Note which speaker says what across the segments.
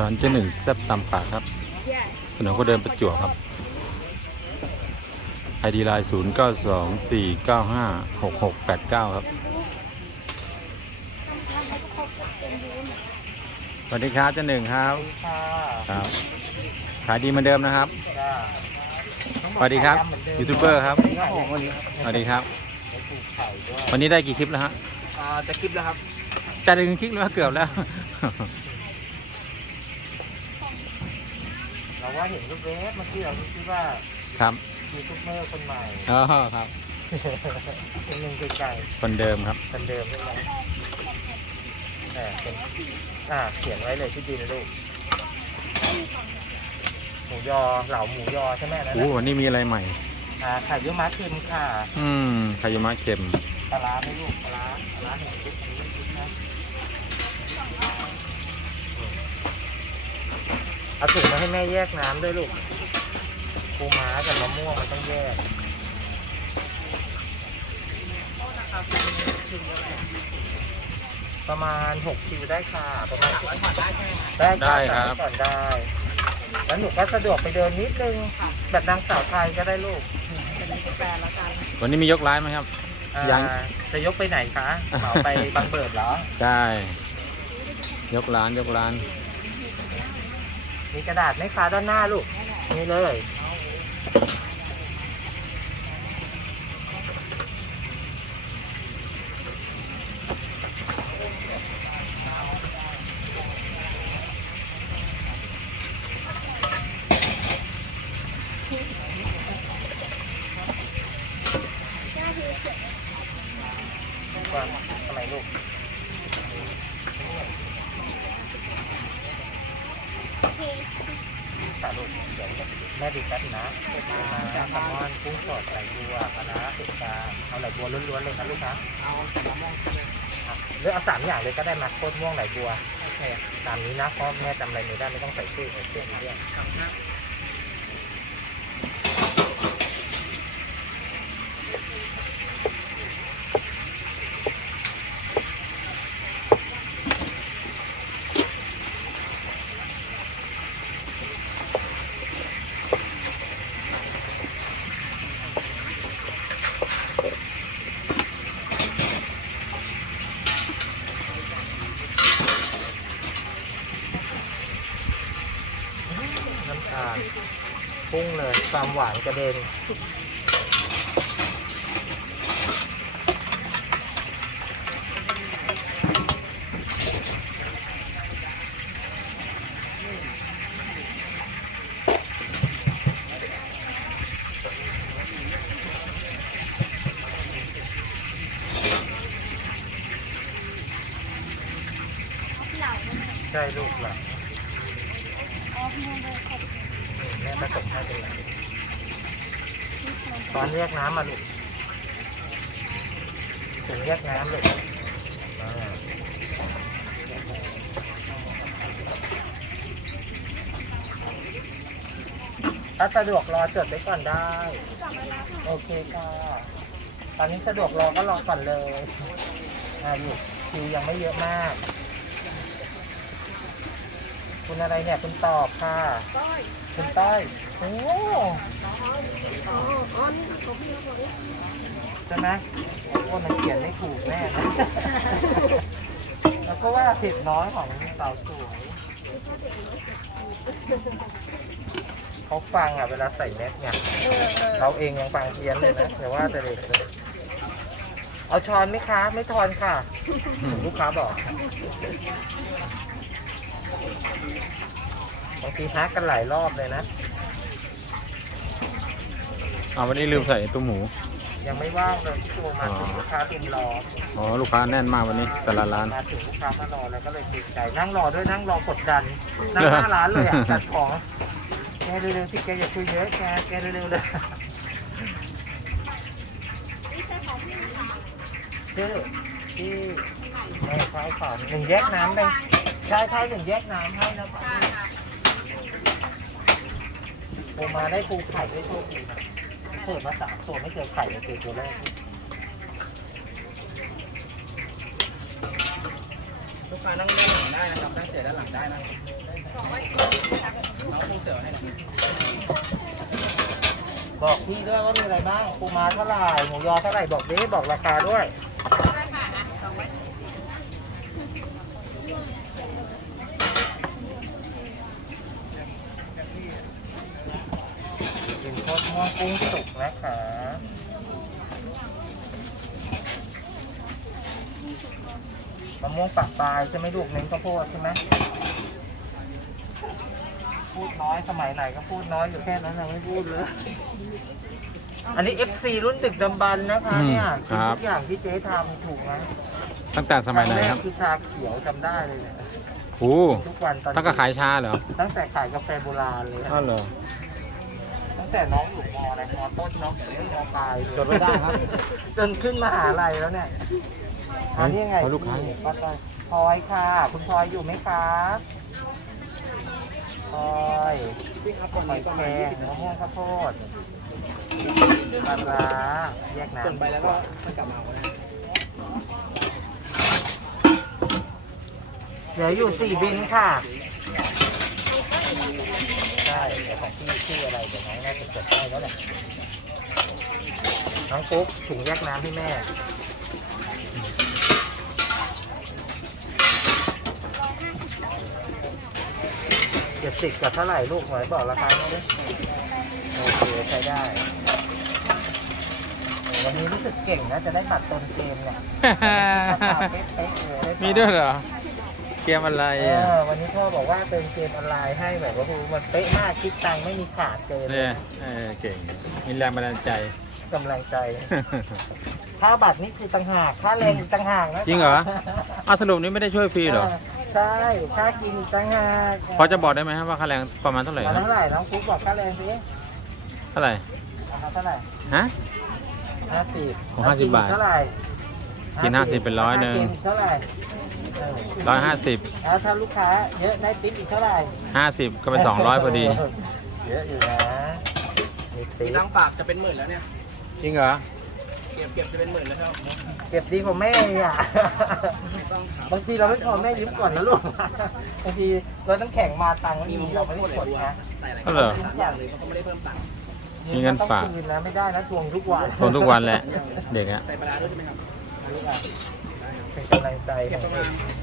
Speaker 1: ร้านเจ๊หนึ่งแซ่บตำปากครับ
Speaker 2: Yes.
Speaker 1: ถนนก็เดินประจวบครับไอดีไลน์ศูนย์เก้าสองสี่เก้าห้าหกหกแปดเก้าครับสวัสดีครับเจ๊หนึ่งครับ
Speaker 3: ค่ะ
Speaker 1: ครับขายดีเหมือนเดิมนะครับ
Speaker 3: จ้า
Speaker 1: สวัสดีครับยูทูบเบอร์ครับ
Speaker 3: ครับผมวันนี้
Speaker 1: สวัสดีครับ
Speaker 3: ได้ปลูกไข่ด้วย
Speaker 1: วันนี้ได้กี่คลิปแล้วฮะ
Speaker 3: อ่าจะคลิปแล้วครับ
Speaker 1: จะดึงคลิปแล้วเกือบแล้ว
Speaker 3: เราว่าเห็นรูปเวฟเมื่อกี้เราคิดว่า
Speaker 1: ครับ
Speaker 3: ยูทูบเบอร์คนใหม่
Speaker 1: อ๋อครับ
Speaker 3: คนหนึ่งไกล
Speaker 1: คนเดิมครับ
Speaker 3: ๆคนเดิมใช่ไหมแต่เป็นอ่าเขียนไว้เลยที่ดินลูกหมูยอเหลาหมูยอใช่ไหมนั่น
Speaker 1: โอ้วันนี้มีอะไรใหม่
Speaker 3: อ่าไข่เยี่ยวม้าเค็มค่ะ
Speaker 1: อืมคายมะเค็ม
Speaker 3: ปลาร้าไหม่ลูกปลาร้าปลาร้าเห็นนะ เอาถุงมาให้แม่แยกน้ำด้วยลูกปูม้ากับมะม่วงมันต้องแยกประมาณหกคิวได้ค่ะ ประมาณร้อยก่อนได้ใช่ไหมได้
Speaker 1: ได้ครับ
Speaker 3: ก่อนได้ แล้วหนูก็สะดวกไปเดินนิดนึงแบบนางสาวไทยก็ได้ลูก
Speaker 1: วันนี้มียกร้านไหมครับ
Speaker 3: อ่า
Speaker 1: ยัง
Speaker 3: จะยกไปไหนคะเหมาไปบางเบิดเหรอ
Speaker 1: ใช่ ยกร้านยกร้าน
Speaker 3: มีกระดาษไหมคะด้านหน้าลูกนี่เลย ว่าทำไมลูก สาลูกเดี๋ยวแม่ดีกัดนะปูม้าแซลมอนกุ้งสดไหลบัวปลาร้าเป็ดกลางเอาไหลบัวล้วนๆเลยครับลูกค้าเอาสามม่วงหรือเอาสามอย่างเลยก็ได้มาโคตรม่วงไหลบัวโอเคตามนี้นะเพราะแม่จำอะไรไม่ได้ไม่ต้องใส่ชื่อเออเต็มเรื่องน้ำตาลปุ้งเลย ความหวานกระเด็น ใช่ลูกหลังแม่ผสมให้เป็นหลังตอน เรียกน้ำมาลูกถึงเรียกน้ำเลยอ่าถ้าสะดวกรอจดไว้ก่อนได้ โอเคค่ะตอนนี้สะดวกรอก็รอก่อนเลยอ่าลูกคิวยังไม่เยอะมาก คุณอะไรเนี่ย คุณตอบค่ะ คุณต้อย โอ้ใช่ไหมโอ้มันเขียนไม่ถูกแน่นะแล้วก็ว่าผิดน้อยของสาวสวยเขาฟังอะเวลาใส่เม็ดเนี่ยเราเองยังฟังเพี้ยนเลยนะแต่ว่าแต่เด็กเลยเอาช้อนไหมคะ ไม่ทอนค่ะ ลูกค้าบอกบางทีฮักกันหลายรอบเลยนะ
Speaker 1: เอาวันนี้ลืมใส่ตุ้มหมู
Speaker 3: ยังไม่ว่างเลยที่โทรมา
Speaker 1: อ๋อ
Speaker 3: ถึงลูกค้ารุมรอ
Speaker 1: อ๋อ ลูกค้าแน่นมากวันนี้แต่ละร้าน
Speaker 3: มาถึงลูกค้ามารอแล้วก็เลยเกรงใจนั่งรอด้วยนั่งรอกดดันนั่งหน้าร้านเลยอะจัดของแกเร็วๆสิแกอย่าคุยเยอะแกแกเร็วๆเลยชื่อที่แม่ค้ายขอนหนึ่งแยกน้ำไปใช่ใช่หนึ่งแยกน้ำให้นะป้าโอมาได้ปูไข่ด้วยโชคดีนะ เปิดมาสามตัวไม่เจอไข่เลยเจอตัวแรกลูก
Speaker 2: ค้านั่งด้านหลังได้นะครับนั่งเสียด้านหลังได้นะน้องผู้เสือให้นะ
Speaker 3: บอกพี่ด้วยว่ามีอะไรบ้างปูม้าเท่าไหร่หมูยอเท่าไหร่บอกดิบอกราคาด้วยเป็นทอดม่วง กุ้งสุกนะคะมะม่วงปากปลายใช่ไหมลูกเน้นข้าวโพดใช่ไหมพูดน้อยสมัยไหนก็พูดน้อยอยู่แค่นั้นนะไม่พูดเลย อันนี้ FC รุ่นดึกดำบรรพ์นะคะ
Speaker 1: อืม
Speaker 3: เนี่ย
Speaker 1: ครับ
Speaker 3: ทุกอย่างที่เจ๊ทำถูกนะ
Speaker 1: ตั้งแต่สมัยไหนครับ
Speaker 3: งแกคือชาเขียวจำได้เลยเนี่ย
Speaker 1: โอ้
Speaker 3: ทุกวันตอน
Speaker 1: ตั้งแต่ขายชาเหรอ
Speaker 3: ตั้งแต่ขายกาแฟโบราณเลย
Speaker 1: อ้าวเหรอ
Speaker 3: ตั้งแต่น้องอยู่มอะไรมต้นน้องเอ้ยมปลายเลย
Speaker 1: จดไม่ได้ครับ
Speaker 3: จนขึ้นมหาลัยแล้วเนี่ยอันนี้ไง
Speaker 1: เอาลูกค้า
Speaker 3: นี่ก็ได้พลอยค่ะ คุณพลอยอยู่ไหมครับพลอย
Speaker 2: พี่ครับคน
Speaker 3: หอ
Speaker 2: นี้
Speaker 3: ย
Speaker 2: ประ
Speaker 3: แค
Speaker 2: มาณ
Speaker 3: ร
Speaker 2: ยี่
Speaker 3: ง
Speaker 2: สิบ
Speaker 3: มะม่วงข้าวโพดปลาร้าแยกน้ำ
Speaker 2: ส่งไปแล้วก็มันกลับมาเอาได้
Speaker 3: เหลืออยู่สี่บินค่ะ ใช่เดี๋ยวของพี่ชื่ออะไรเดี๋ยวน้องน่าจะจดได้แล้วแหละน้องปุ๊กถุงแยกน้ำให้แม่เจ็ดสิบกับเท่าไหร่ลูกหน่อยบอกราคาเขาดิโอเคใช้ได้โอ้วันนี้รู้สึกเก่งนะจะได้บัตรต้นเกมเนี่ยราคาเป๊ะๆเลยไมี
Speaker 1: ด้วยเหรอ เกมอะไร
Speaker 3: เอ
Speaker 1: อะ
Speaker 3: อวันนี้พ่อบอกว่าเป็นเกมออนไลน์ให้แบบว่าคือมันเป๊ะมากคิดตังค์ไม่มีขาดเกิน
Speaker 1: เนี่ยเออเก่งมีแรงบันดาลใจ
Speaker 3: กำลังใจ ค่าบัตรนี่คือต่างหากค่าแรงอีกต่างหากนะ
Speaker 1: จริงเหรอ อ้าวสรุปนี้ไม่ได้ช่วยฟรีเหรอ
Speaker 3: ใช่ค่ากินอีกต่างหาก
Speaker 1: พอจะบอกได้ไหมครับว่าค่าแรงประมาณเท่าไหร่
Speaker 3: วัน
Speaker 1: ครับ
Speaker 3: เท่าไหร่น้องฟุ๊กบอกค่าแรงสิ
Speaker 1: เท่าไหร่
Speaker 3: ราคาเท่าไหร่
Speaker 1: ฮะ
Speaker 3: ห้าสิบ
Speaker 1: โอ้50บาท
Speaker 3: เท่าไหร่
Speaker 1: กิน50เป็นร้อยหนึ่ง
Speaker 3: ค่ากิเท่าไหร่เออ
Speaker 1: ร้อยห้าสิบ
Speaker 3: แล้วถ้าลูกค้าเยอะได้ติ๊บอีกเท่าไหร่
Speaker 1: ห้าสิบก็เป็นสองร้อยพอดี
Speaker 3: เยอะอยู่นะมี
Speaker 2: มี
Speaker 3: ติ๊บ
Speaker 2: ตังค์ฝากจะเป็นหมื่นแล้วเนี่ย
Speaker 1: จริงเหรอ
Speaker 2: เก็บเก็บจะเป็นหมื่นแล้วครับ
Speaker 3: เก็บดีกว่าแม่อะ
Speaker 2: ต้องครับ
Speaker 3: บางทีเราไม่พอแม่ยืมก่อนนะลูก บางทีเราต้องแข่งมาตังค์ไม่
Speaker 2: มี
Speaker 3: มี
Speaker 2: มะม่
Speaker 3: เรา
Speaker 2: วง
Speaker 3: ไม่
Speaker 2: ข้าว
Speaker 3: ได้
Speaker 2: โพด
Speaker 3: ก
Speaker 2: ไหล
Speaker 3: ด
Speaker 2: บัว
Speaker 3: นะ
Speaker 2: ใส่อะไร
Speaker 1: ก็เหรอ
Speaker 2: สามอย่างเลยเขาก็ไม่ได้เพิ่มตังค์
Speaker 1: มีเงินฝาก
Speaker 3: ต้องคืนนะไม่ได้นะทวงทุกวัน
Speaker 1: ทนทุกวันแหละ เด็กอะ
Speaker 2: ใส่ปลาร้าด้วยใช่ไหมครับ
Speaker 3: ลูกอะเป็นกำลังใจ
Speaker 2: เก็บ
Speaker 3: ข
Speaker 2: ป
Speaker 3: อง
Speaker 2: ระ
Speaker 3: เด็
Speaker 2: มาณ
Speaker 3: ก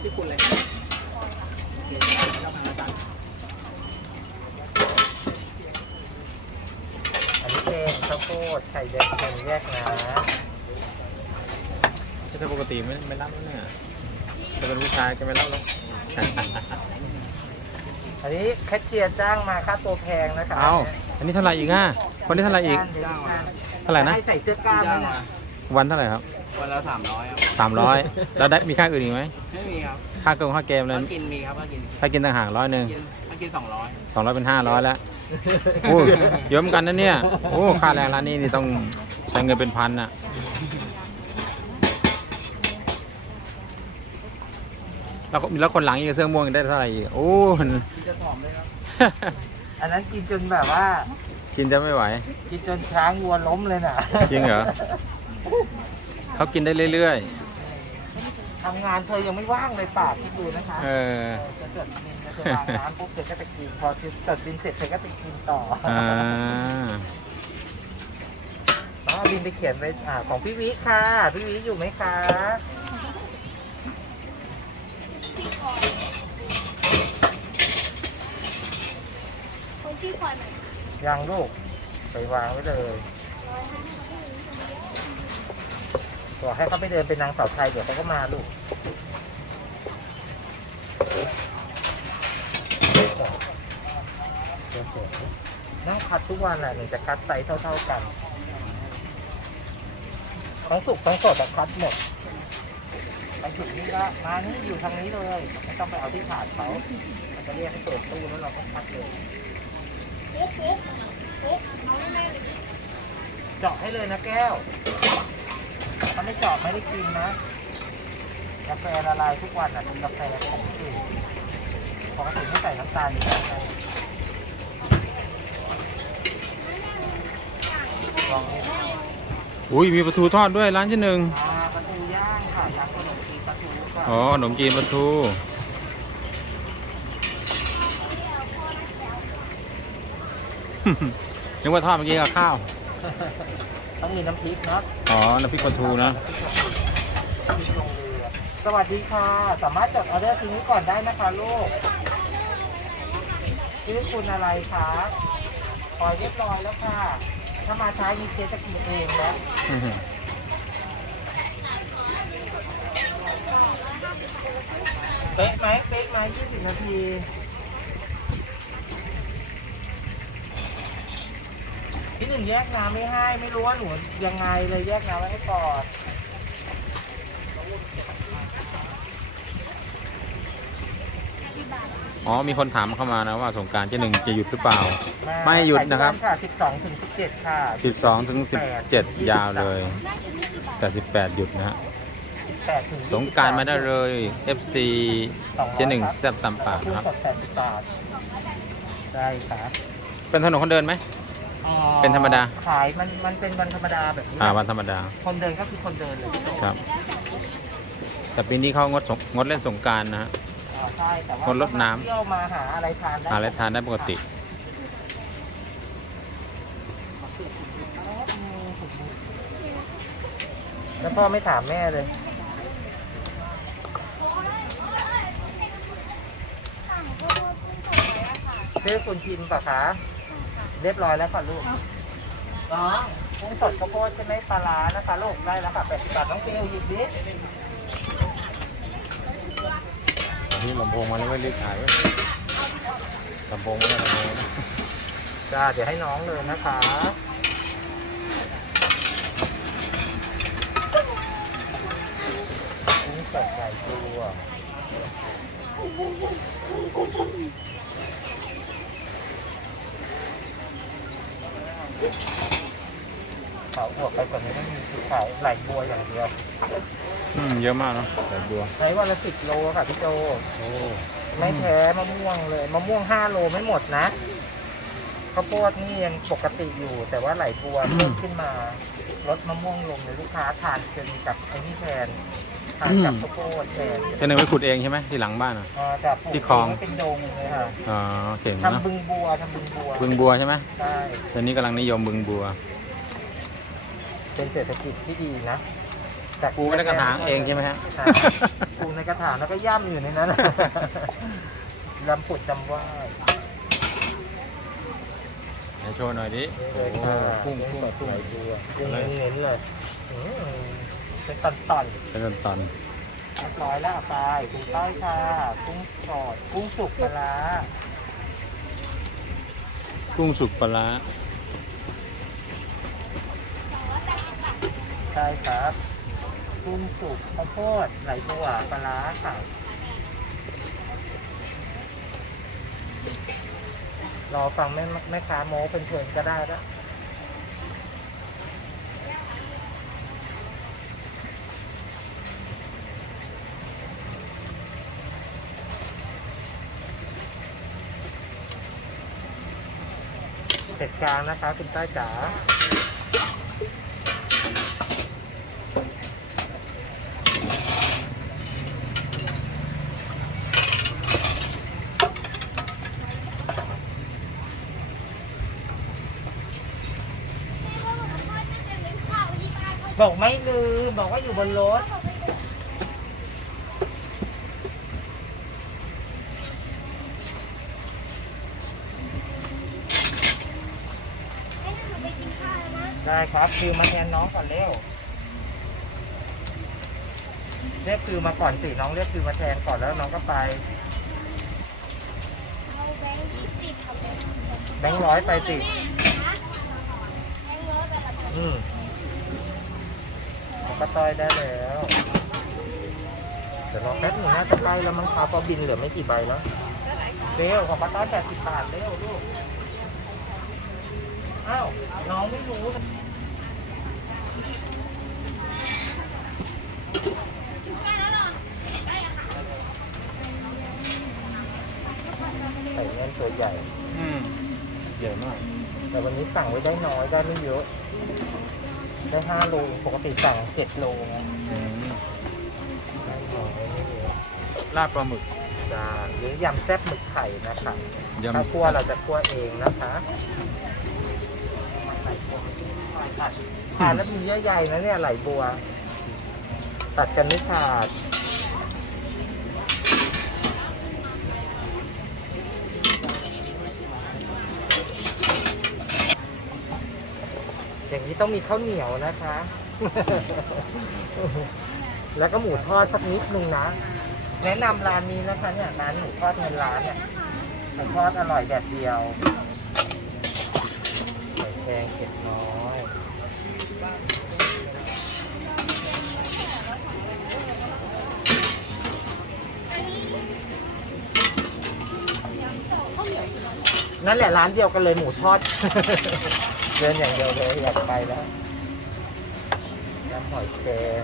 Speaker 2: ที่คุณเลยเราทางละตังค์
Speaker 3: อันนี้เป็นข้าวโพดไข่แดงเค็มแยกนะ
Speaker 1: ถ้าปกติไม่ไม่รับแล้วเนี่ยจะเป็นผู้ชายก็ไม่รับหรอก
Speaker 3: อันนี้แคชเชียร์จ้างมาค่าตัวแพงนะคะ
Speaker 1: เอาอันนี้เท่าไหร่อีกอะคนนี้เท่าไหร่อีก
Speaker 3: จ้างมา
Speaker 1: เท่าไหร่นะ
Speaker 3: ให้ใส่เสื้อกล้าม
Speaker 2: จ้า
Speaker 3: นะ
Speaker 2: งมา
Speaker 1: วันเท่าไหร่ครับ
Speaker 2: วันละสามร้อยครับ
Speaker 1: สามร้อยแล้วได้มีค่าอื่นอีกไหม
Speaker 2: ไม่มีครับ
Speaker 1: ค่าเกมค่าเกมเลย
Speaker 2: ถ้ากินมีครับถ้ากิน
Speaker 1: ถ้ากินต่างหากร้อยหนึ่ง
Speaker 2: กินถ้ากินสองร้อย
Speaker 1: สองร้อยเป็นห้าร้อยแล้วโอ้ยเยอะเหมือนกันนะเนี่ย โอ้ค่าแรงร้านนี้นี่ต้องใช้เงินเป็นพันอะแล้วก็แล้วคนหลังอีกเสื้อม่วงได้เท่าไหร่อีกโอ้มัน
Speaker 2: กินจะผอมเลยครับ
Speaker 3: อันนั้นกินจนแบบว่า
Speaker 1: กินจะไม่ไหว
Speaker 3: กินจนช้างวัวล้มเลยน่ะ
Speaker 1: จริงเหรอเขากินได้เรื่อย
Speaker 3: ทำงานเธอยังไม่ว่างเลยปากคิดดูนะคะ
Speaker 1: ๆ เออ
Speaker 3: จะจดบินจะวางน้ำปุ๊บเธอก็จะกินพอจดบินเสร็จเธอก็จะกินต่อ
Speaker 1: อ่า
Speaker 3: น้องเอาบินไปเขียนไว้อ่าของพี่วิค่ะ พี่วิอยู่ไหมคะ
Speaker 4: คนชื่อพลอยไหม
Speaker 3: ยังลูกไปวางไว้เลยบอกให้เขาไปเดินเป็นนางสาวไทยเดี๋ยวเขาก็มาลูกนั่งคัดทุกวันแหละหนึ่งจะคัดไซส์เท่า ๆกันทั้งสุกทั้งสดอะคัดหมดไปถึงนี่ก็มานี่อยู่ทางนี้เลยไม่ต้องไปเอาที่ถาดเขาเราจะเรียกให้เปิดตู้แล้วเราก็คัดเลย เจาะให้เลยนะแก้วถ้าไม่เจาะไม่ได้กินนะ กาแฟละลายทุกวันอะเป็นกาแฟของอื่นปกติไม่ใส่น้ำตาลอยู่แล้วไงลองนี่
Speaker 1: อุ้ยมีปลาทูทอดด้วยร้านที่หนึ่ง
Speaker 3: อ่าปลาทูย่างค่ะค่ะ
Speaker 1: อ๋อขนมจีนปลาทู นึกว่าทอดเมื่อกี้กับข้าว
Speaker 3: ต้องมีน้ำพริกเนาะ
Speaker 1: อ๋อ น้ำพริกปลาทูนะ
Speaker 3: น้ำพริกลงเรือสวัสดีค่ะ สามารถจดออเดอร์ทีนี้ก่อนได้นะคะลูกชื่อคุณอะไรคะปล่อยเรียบร้อยแล้วค่ะ ถ้ามาช้ามีเคสจะกินเองนะเป๊ะไหมเป๊ะไหม20นาที หนึ่งแยกน้ำไม่ให้ ไม่รู้ว่าหนูยังไงเลยแยกน้ำไว้ให้ก่อน
Speaker 1: อ๋อมีคนถามเข้ามานะว่าสงกรารเจ๊หนึ่งจะหยุดหรือเปล่า ไม่หยุดนะครับ
Speaker 3: ค่ะ12ถึง17ค่ะ
Speaker 1: 12ถึง17 ยาวเลย แต่ 18 หยุดนะฮะ
Speaker 3: 18ถึง
Speaker 1: สงกรารมาได้เลย FC เจ๊หนึ่งแซ่บตำปาก
Speaker 3: กุ้ง
Speaker 1: นะครับ
Speaker 3: สด80บาทใช่ครับ
Speaker 1: เป็นถนนคนเดินไหม
Speaker 3: อ๋อ
Speaker 1: เป็นธรรมดา
Speaker 3: ขายมันมันเป็นวันธรรมดาแบบนี้
Speaker 1: อ่าวันธรรมดา
Speaker 3: คนเดินก็คือคนเดินเลย
Speaker 1: ครับ แต่ปีนี้เขางดสงงดเล่นสงกรารนะฮะ
Speaker 3: อ่าใช่แต่ว่า
Speaker 1: คนรดน้ำ
Speaker 3: เที่ยวมาหาอะไรทานได้
Speaker 1: หาอะไรทานได้ปกติ
Speaker 3: แล้วพ่อไม่ถามแม่เลยชื่อคุณพิมพ์ปะคะ เรียบร้อยแล้วค่ะลูกน้องกุ้งสดข้าวโพดใช่ไหมปลาร้านะคะลูกได้แล้วค่ะ80บาทน้องเกลหยิบดิ
Speaker 1: ที่ลำโพงมาแล้วไม่รีบขายไว้ลำโพงไม่ได้ลำโพง
Speaker 3: จ้าเดี๋ยวให้น้องเลยนะคะกุ้งสดไก่ตัว ขาวอวกไปกว่านี้ไม่มีคือขายไหลบัวอย่างเดียว
Speaker 1: อืมเยอะมากเนาะแต่บัว
Speaker 3: ใช้วันละสิบโลค่ะพี่โจ
Speaker 1: โอ้
Speaker 3: ไม่แพ้มะม่วงเลยมะม่วงห้าโลไม่หมดนะข้าวโพดนี่ยังปกติอยู่ แต่ว่าไหลบัวเพิ่มขึ้นมาลดมะม่วงลงเลยลูกค้าทานเป็นกับไอ้นี่แทน ทานกับข้าวโพดแทน
Speaker 1: เจ๊หนึ่งไปขุดเองใช่ไหมที่หลังบ้านอะ
Speaker 3: อ่าจะปลูก
Speaker 1: ที่คลอง
Speaker 3: เให้เป็นดงเลยค่ะ
Speaker 1: อ๋อเก่งเนาะ
Speaker 3: ทำบึงบัวทำบึงบัว
Speaker 1: บึงบัวใช่ไหม
Speaker 3: ใช่
Speaker 1: ตอนนี้กำลังนิยมบึงบัว
Speaker 3: เป็นเศรษฐกิจที่ดีนะจาก
Speaker 1: ปูไม่ได้กระถางเองใช่ไหมฮะ
Speaker 3: ใช่ปูในกระถางแล้วก็ย่ำอยู่ในนั้นลำผุดจำว่า
Speaker 1: ไหนโชว์หน่อยดิโอ้
Speaker 3: เลยค่ะ
Speaker 1: พุ่งพุ่ง
Speaker 3: สวยดูอะพุ่ง
Speaker 1: อะไร
Speaker 3: เน้นๆเลยอืม เป็นตอน
Speaker 1: เป็นตอน
Speaker 3: ๆเรียบร้อยแล้วเอาไปกุ้งต้อยค่ะกุ้งสดกุ้งสุกปลาร้า
Speaker 1: ๆกุ้งสุกปลาร้า
Speaker 3: ใช่ครับกุ้งสุกข้าวโพดไหลบัวปลาร้าค่ะรอฟังแม่แม่ค้าโม้เป็นเพลินๆก็ได้แล้ว เผ็ดกลางนะคะคุณใต้จ๋าบอกไม่ลืมบอกว่าอยู่บนรถ ครับ คือมาแทนน้องก่อนเร็วเรียกคือมาก่อนสิน้องเรียกคือมาแทนก่อนแล้วน้องก็ไป
Speaker 4: เอาแบงค์ยี่สิบกับแบงค์
Speaker 3: แบงค์ร้อยไปสิ
Speaker 4: แบงค์ร้อยไปละ
Speaker 3: อืมน้องก็ต้อยได้แล้วเดี๋ยวรอแป๊บหนึงนะจะใกล้แล้วมั้งครับเพราะบินเหลือไม่กี่ใบแล้วเร็วของป้าต้อยแปดสิบบาทเร็วลูกอ้าวน้องไม่รู้นะ ส่เงินตัวใหญ่
Speaker 1: อืมใหญ่มาก
Speaker 3: แต่วันนี้สั่งไว้ได้น้อยได้ไม่เยอะ ได้ห้าโลเองปกติสั่งเจ็ดโลไง
Speaker 1: อืม
Speaker 3: ได้น้อย
Speaker 1: ลาบปลาหมึก
Speaker 3: จ้าหรือยำแซ่บหมึกไข่นะคะ
Speaker 1: ยำ
Speaker 3: ถ้าคั่ว
Speaker 1: แซ่บ
Speaker 3: เราจะคั่วเองนะคะทานแล้วมีเยื่อใยนะเนี่ยไหลบัว ตัดกันไม่ขาด อย่างนี้ต้องมีข้าวเหนียวนะคะ แล้วก็หมูทอดสักนิดนึงนะ แนะนำร้านนี้นะคะเนี่ยร้านหมูทอดเงินร้านเนี่ยหมูทอดอร่อยแบบเดียวไข่แกงเผ็ดน้อยนั่นแหละร้านเดียวกันเลยหมูทอด เดินอย่างเดียวเลยอยากไปแล้วน้ำหอยแครง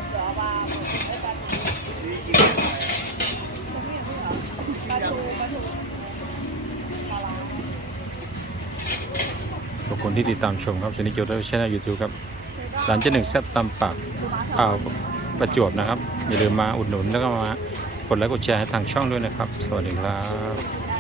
Speaker 1: ขอบคุณที่ติดตามชมครับชนิดโจทย์ช anel YouTube ครับร้านเจ๊หนึ่งแซ่บตำปากอ่าวประจวบนะครับ อย่าลืมมาอุดหนุนแล้วก็มากดไลค์กดแชร์ให้ทางช่องด้วยนะครับ สวัสดีครับ